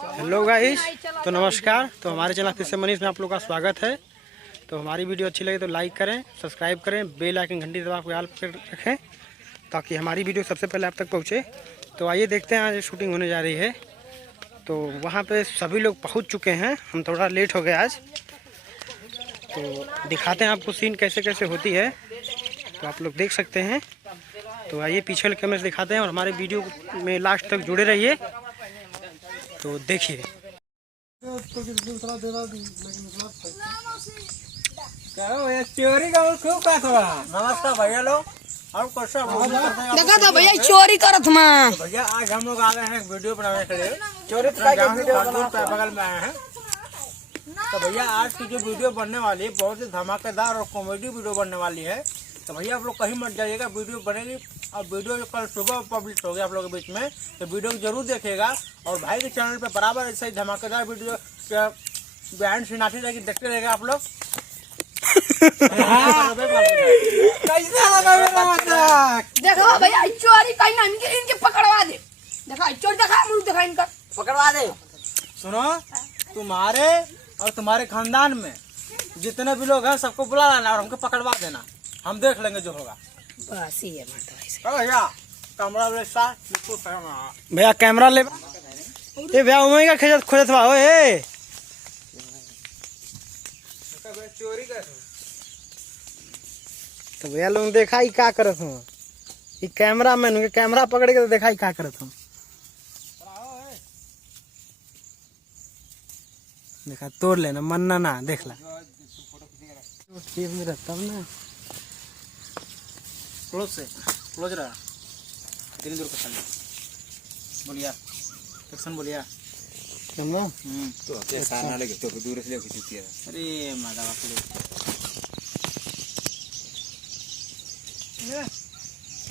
Hello guys, तो नमस्कार। तो हमारे चैनल फिर से मनीष में आप लोग का स्वागत है। तो हमारी वीडियो अच्छी लगे तो लाइक करें, सब्सक्राइब करें, बेल आइकन घंटी दबा के ऑल पर रखें ताकि हमारी वीडियो सबसे पहले आप तक पहुंचे। तो आइए देखते हैं आज शूटिंग होने जा रही है। तो वहाँ पे सभी लोग पहुँच चुके हैं, हम थोड़ा लेट हो गए आज। तो दिखाते हैं आपको सीन कैसे कैसे होती है, तो आप लोग देख सकते हैं। तो आइए पीछे वाले कैमरे से दिखाते हैं और हमारे वीडियो में लास्ट तक जुड़े रहिए। तो देखिए चोरी का खूब का था। नमस्कार भैया लोग, और कैसा देखा था भैया चोरी करत में। भैया आज हम लोग आ गए हैं वीडियो बनाने के लिए। चोरी बगल में आए हैं। तो भैया आज की जो वीडियो बनने वाली है बहुत ही धमाकेदार और कॉमेडी वीडियो बनने वाली है। तो भैया आप लोग कहीं मत जाइएगा, वीडियो बनेगी और वीडियो कल सुबह पब्लिश होगी आप लोगों के बीच में। तो वीडियो को जरूर देखिएगा और भाई के चैनल पे बराबर ऐसे ही धमाकेदार वीडियो बयान सुनाती रहेगी, देखते रहेगा आप लोग। देखो भैया चोरी कहीं ना इनके पकड़वा दे। देखा चोर देखा मुझे देखा इनका पकड़वा दे। सुनो, तुम्हारे और तुम्हारे खानदान में जितने भी लोग हैं सबको बुला लाना और हमको पकड़वा देना, हम देख लेंगे जो होगा। बस ये माता भैया कैमरा भैया कैमरा ले भैया उमें का खेजत खोजत बा ओए। चोरी कर तो भैया लोग देखा ही का करत हूँ, ये कैमरा मैन के कैमरा पकड़ के तो देखा ही का करत हूँ। देखा तोड़ लेना मन्ना ना देख ला तब ना क्लोज से क्लोज रहा दिल दूर का बोलिया एक्शन बोलिया कैमरा तो अपने सामने लगे तो दूर से लेके खींचती है। अरे मादा बाप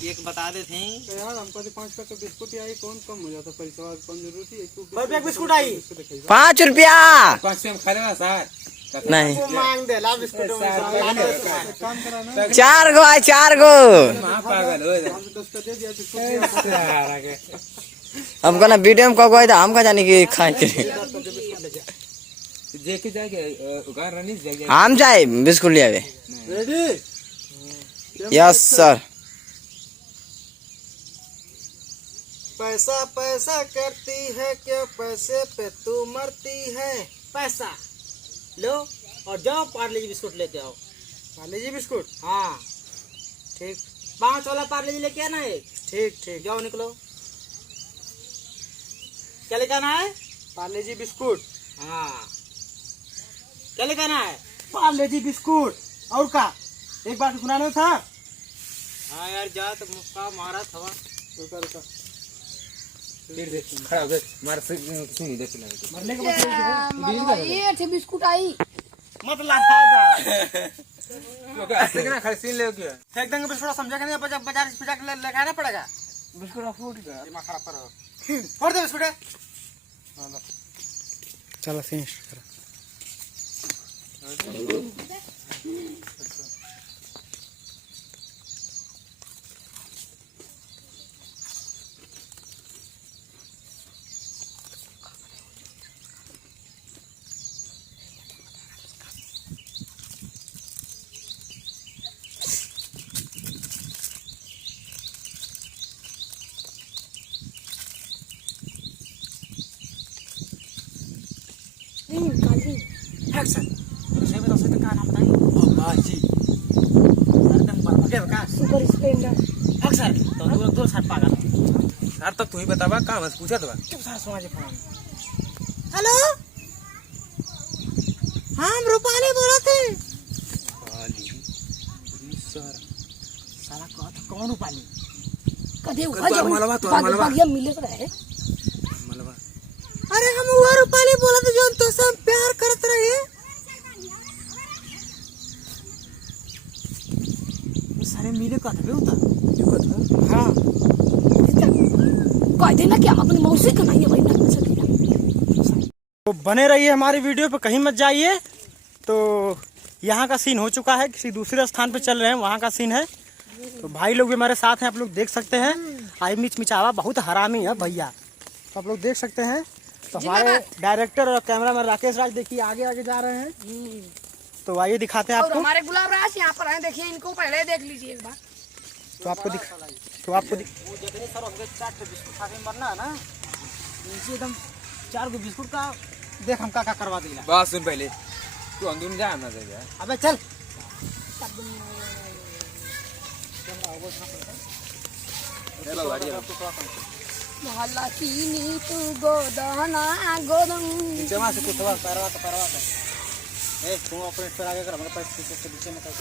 एक बता दे थे यार हमको 5 पैसे बिस्कुट आई कौन कम हो जाता पैसा कम जरूरत रुपया बिस्कुट आई 5 रुपया 5 से हम खा लेना सर नहीं मांग दे ला बिस्कुट काम कराना 4 गो है 4 गो। पागल हो हमको ना वीडियो में कहो गए था हमका जाने की खाए के जेके जाके उगार रनी जाके हम जाए बिस्कुट ले आवे। Ready yes sir. पैसा पैसा करती है क्या, पैसे पे तू मरती है। पैसा लो और जाओ पार्ले जी बिस्कुट लेके आओ। पार्ले जी बिस्कुट हाँ ठीक 5 वाला पार्ले जी लेके आना है। ठीक ठीक जाओ निकलो। क्या लेके आना है? पार्ले जी बिस्कुट हाँ क्या लेके आना है? पार्ले जी बिस्कुट और का एक बार सुनाना था। हाँ यार जा तो मुक्का मारा था। रुका रुका खड़ा हो गए मार से सुनी देख ले मरने के बाद ये थे बिस्कुट आई मत लाता था क्योंकि ऐसे के ना खाली सीन ले गया फेंक देंगे बिस्कुट। समझा कि नहीं बाजार से जाके लगाना पड़ेगा बिस्कुट। फूट गया दिमाग खराब करो फोड़ दे बिस्कुट। चलो फिनिश करो। एक्शन उसे भी तो का नाम बताइए बाजी एकदम बड़े का सुपर स्प्लेंडर। एक्शन तो दो साथ पागल सर तो तू ही बतावा का बस पूछा तो चुप सारा समाज फोन। हेलो हम रूपाली बोले थे। सर साला कौन उपाली कदे मलवा तो मलवा ये मिले तो रहे। मलवा अरे हम वो रूपाली बोले थे जो तो सब प्यार करत रहे। सारे मिले का था उधर। हाँ कह देना कि हम अपनी मौसी का नहीं है भाई ना सकेगा। तो बने रहिए हमारी वीडियो पे, कहीं मत जाइए। तो यहाँ का सीन हो चुका है, किसी दूसरे स्थान पे चल रहे हैं, वहाँ का सीन है। तो भाई लोग भी हमारे साथ हैं, आप लोग देख सकते हैं। आई मिच मिचावा बहुत हरामी है भैया, तो आप लोग देख सकते हैं। तो हमारे डायरेक्टर और कैमरामैन राकेश राज देखिए आगे आगे जा रहे हैं। तो आइए दिखाते हैं और आपको। हमारे गुलाब राज यहाँ पर हैं, देखिए इनको पहले देख लीजिए एक बार। तो आपको वो जितने सर होंगे 4 बिस्कुट खा के मरना है ना, इनसे एकदम 4 बिस्कुट का देख हम का करवा देला। बात सुन पहले, तू अंदर जा ना जा। अबे चल मोहल्ला चीनी तू गोदाना गोदम। नीचे वहाँ से कुछ पैरवा का ए तू अपने पैर आगे कर, हमारे पैर पीछे से नीचे में कर।